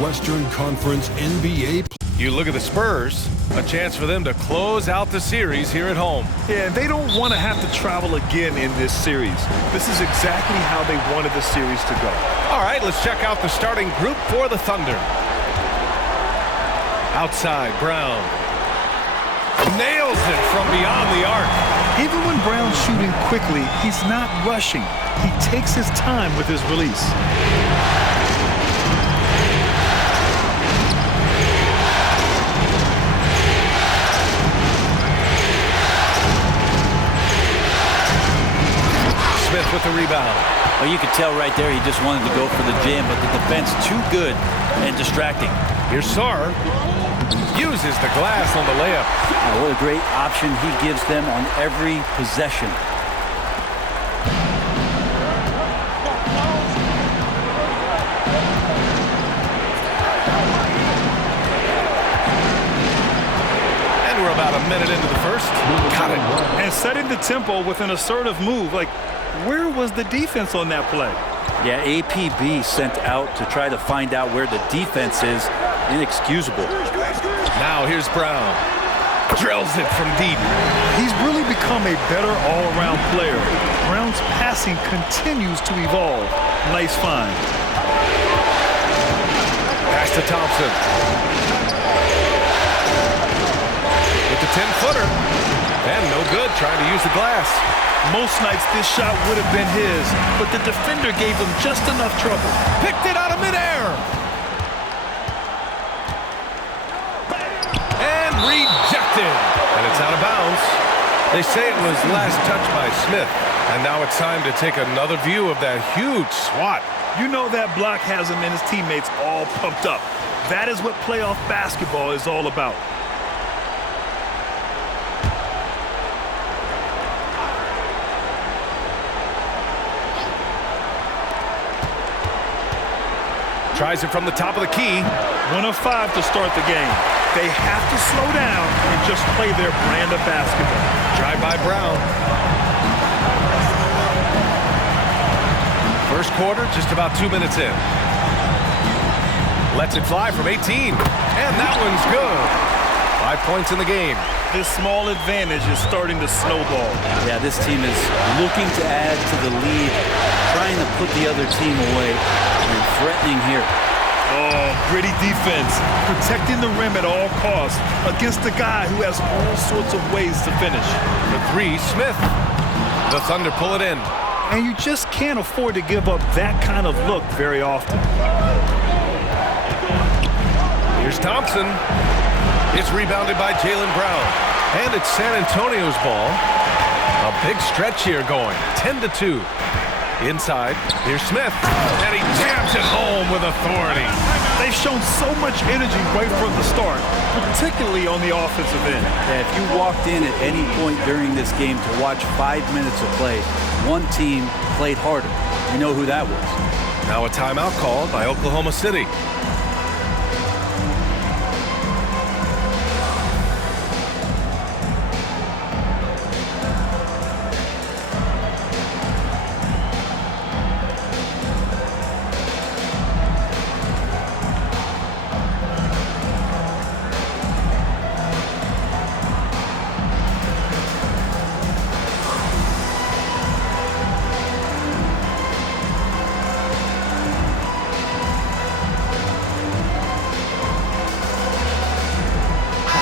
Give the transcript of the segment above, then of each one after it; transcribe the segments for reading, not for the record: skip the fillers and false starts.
Western Conference NBA. You look at the Spurs, a chance for them to close out the series here at home. Yeah, they don't want to have to travel again in this series. This is exactly how they wanted the series to go. All right, let's check out the starting group for the Thunder. Outside, Brown. Nails it from beyond the arc. Even when Brown's shooting quickly, he's not rushing. He takes his time with his release. Smith with the rebound. Well, you could tell right there he just wanted to go for the jam, but the defense too good and distracting. Here's Sarr. Uses the glass on the layup. What a great option he gives them on every possession. And we're about a minute into the first. Got it. And setting the tempo with an assertive move. Like, where was the defense on that play? Yeah, APB sent out to try to find out where the defense is. Inexcusable. Now here's Brown. Drills it from deep. He's really become a better all-around player. Brown's passing continues to evolve. Nice find. Pass to Thompson. With the 10-footer. And no good, trying to use the glass. Most nights this shot would have been his, but the defender gave him just enough trouble. Picked it out of midair. And rejected. And it's out of bounds. They say it was last touched by Smith. And now it's time to take another view of that huge swat. You know that block has him and his teammates all pumped up. That is what playoff basketball is all about. Tries it from the top of the key. 1 of 5 to start the game. They have to slow down and just play their brand of basketball. Drive by Brown. First quarter, just about 2 minutes in. Lets it fly from 18. And that one's good. 5 points in the game. This small advantage is starting to snowball. Yeah, this team is looking to add to the lead, trying to put the other team away, and threatening here. Oh, gritty defense, protecting the rim at all costs against a guy who has all sorts of ways to finish. The three, Smith. The Thunder pull it in. And you just can't afford to give up that kind of look very often. Here's Thompson. It's rebounded by Jaylen Brown. And it's San Antonio's ball. A big stretch here going, 10-2. Inside, here's Smith, and he jams it home with authority. They've shown so much energy right from the start, particularly on the offensive end. Yeah, if you walked in at any point during this game to watch 5 minutes of play, one team played harder. You know who that was. Now a timeout called by Oklahoma City.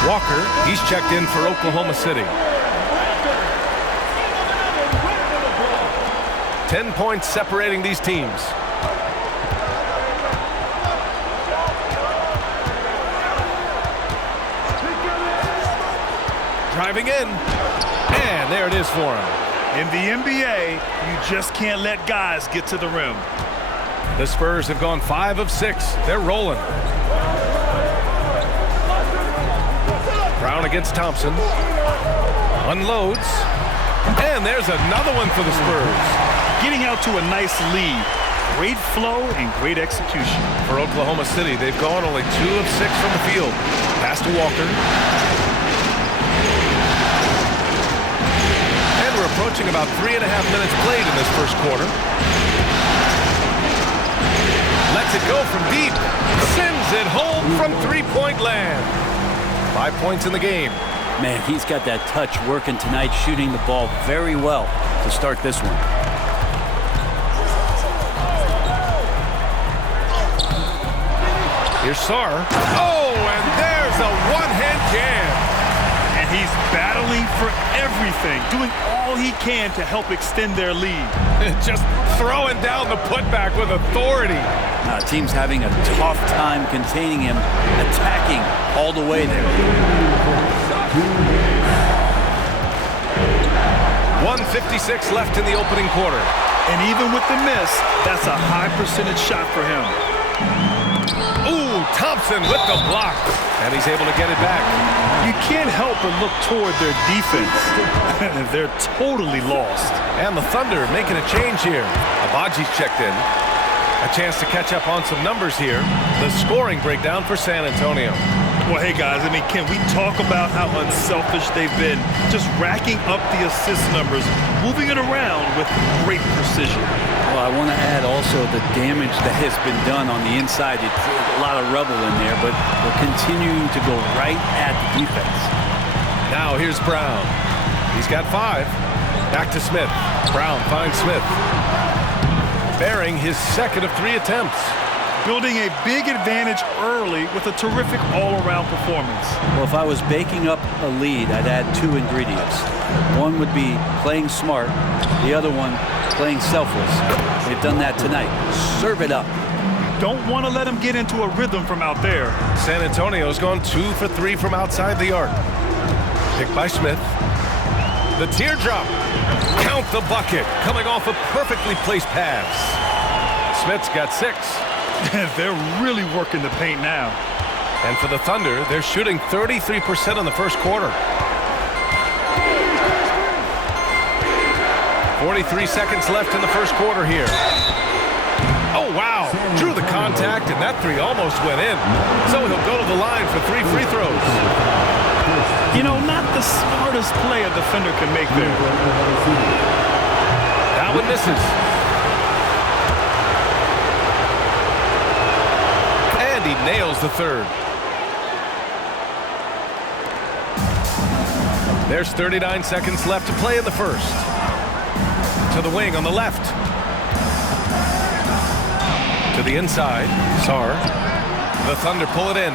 Walker, he's checked in for Oklahoma City. 10 points separating these teams. Driving in, and there it is for him. In the NBA, you just can't let guys get to the rim. The Spurs have gone 5 of 6. They're rolling. Brown against Thompson. Unloads. And there's another one for the Spurs. Getting out to a nice lead. Great flow and great execution. For Oklahoma City, they've gone only 2 of 6 from the field. Pass to Walker. And we're approaching about 3.5 minutes played in this first quarter. Lets lets it go from deep. Sends it home from three-point land. 5 points in the game. Man, he's got that touch working tonight, shooting the ball very well to start this one. Here's Sarr. Oh, and there's a one-hand jam. And he's battling for everything, doing all he can to help extend their lead. Just throwing down the putback with authority. Team's having a tough time containing him, attacking all the way there. 1:56 left in the opening quarter. And even with the miss, that's a high percentage shot for him. Ooh, Thompson with the block. And he's able to get it back. You can't help but look toward their defense. They're totally lost. And the Thunder making a change here. Abaji's checked in. A chance to catch up on some numbers here. The scoring breakdown for San Antonio. Well, hey, guys, I mean, can we talk about how unselfish they've been? Just racking up the assist numbers, moving it around with great precision. Well, I want to add also the damage that has been done on the inside. It's a lot of rubble in there, but they're continuing to go right at the defense. Now here's Brown. He's got 5. Back to Smith. Brown finds Smith. Bearing his second of 3 attempts. Building a big advantage early with a terrific all-around performance. Well, if I was baking up a lead, I'd add 2 ingredients. One would be playing smart. The other one, playing selfless. They've done that tonight. Serve it up. Don't want to let him get into a rhythm from out there. San Antonio's gone 2 for 3 from outside the arc. Picked by Smith. The teardrop. Count the bucket. Coming off a perfectly placed pass. Smith's got 6. They're really working the paint now. And for the Thunder, they're shooting 33% in the first quarter. 43 seconds left in the first quarter here. Oh, wow. Drew the contact, and that 3 almost went in. So he'll go to the line for 3 free throws. You know, not the smartest play a defender can make there. That one misses. And he nails the 3rd. There's 39 seconds left to play in the first. To the wing on the left. To the inside. Sarr. The Thunder pull it in.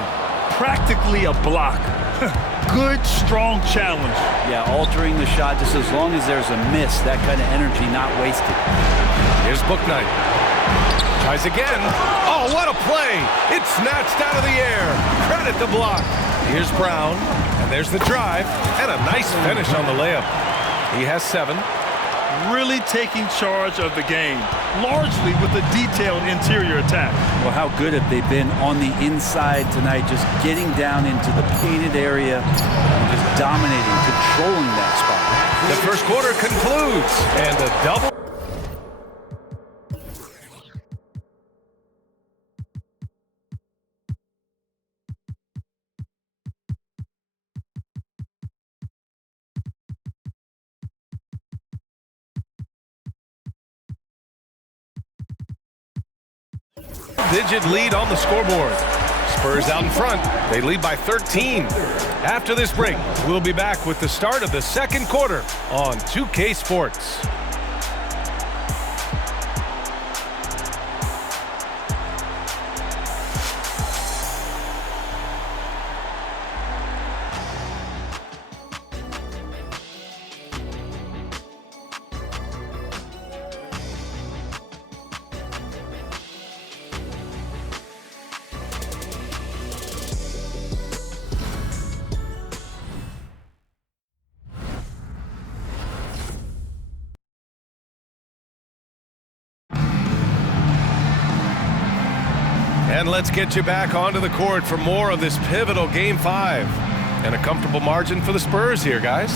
Practically a block. Good, strong challenge. Yeah, altering the shot just as long as there's a miss. That kind of energy not wasted. Here's Bouknight. Tries again. Oh, what a play. It's snatched out of the air. Credit the block. Here's Brown. And there's the drive. And a nice finish on the layup. He has 7. Really taking charge of the game, largely with a detailed interior attack. Well, how good have they been on the inside tonight, just getting down into the painted area and just dominating, controlling that spot. The first quarter concludes, and a double. Digit lead on the scoreboard. Spurs out in front. They lead by 13. After this break, we'll be back with the start of the second quarter on 2K Sports. And let's get you back onto the court for more of this pivotal Game 5. And a comfortable margin for the Spurs here, guys.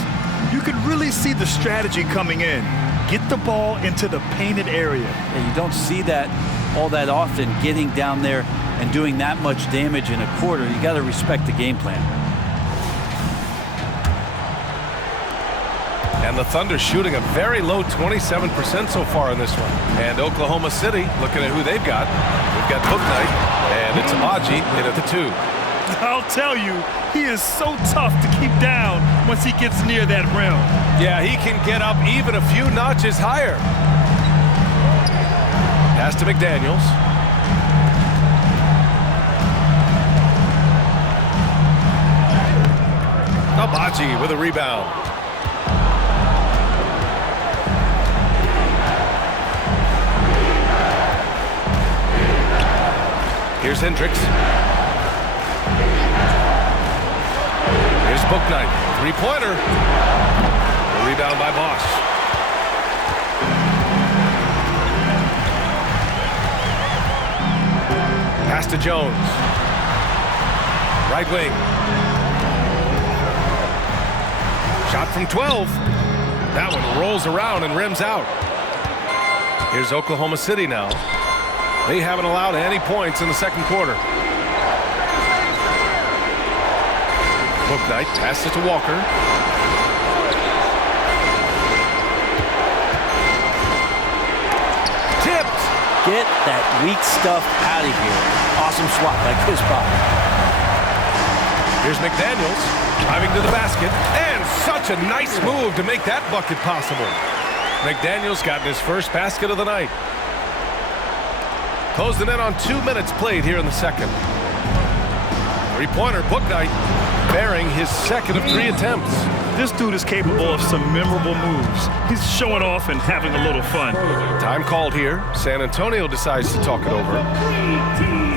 You could really see the strategy coming in. Get the ball into the painted area. And you don't see that all that often, getting down there and doing that much damage in a quarter. You got to respect the game plan. And the Thunder shooting a very low 27% so far in this one. And Oklahoma City, looking at who they've got. They've got Book Night, and it's Abaji in at the 2. I'll tell you, he is so tough to keep down once he gets near that rim. Yeah, he can get up even a few notches higher. Pass to McDaniels. Abaji with a rebound. Here's Hendricks. Here's Book Night. Three-pointer. A rebound by Bosch. Pass to Jones. Right wing. Shot from 12. That one rolls around and rims out. Here's Oklahoma City now. They haven't allowed any points in the second quarter. Book Night passes to Walker. Tipped. Get that weak stuff out of here. Awesome swat by Chris Bob. Here's McDaniels driving to the basket, and such a nice move to make that bucket possible. McDaniels got his first basket of the night. Closed it in on 2 minutes played here in the second. Three-pointer, Book Night, bearing his second of 3 attempts. This dude is capable of some memorable moves. He's showing off and having a little fun. Time called here. San Antonio decides to talk it over.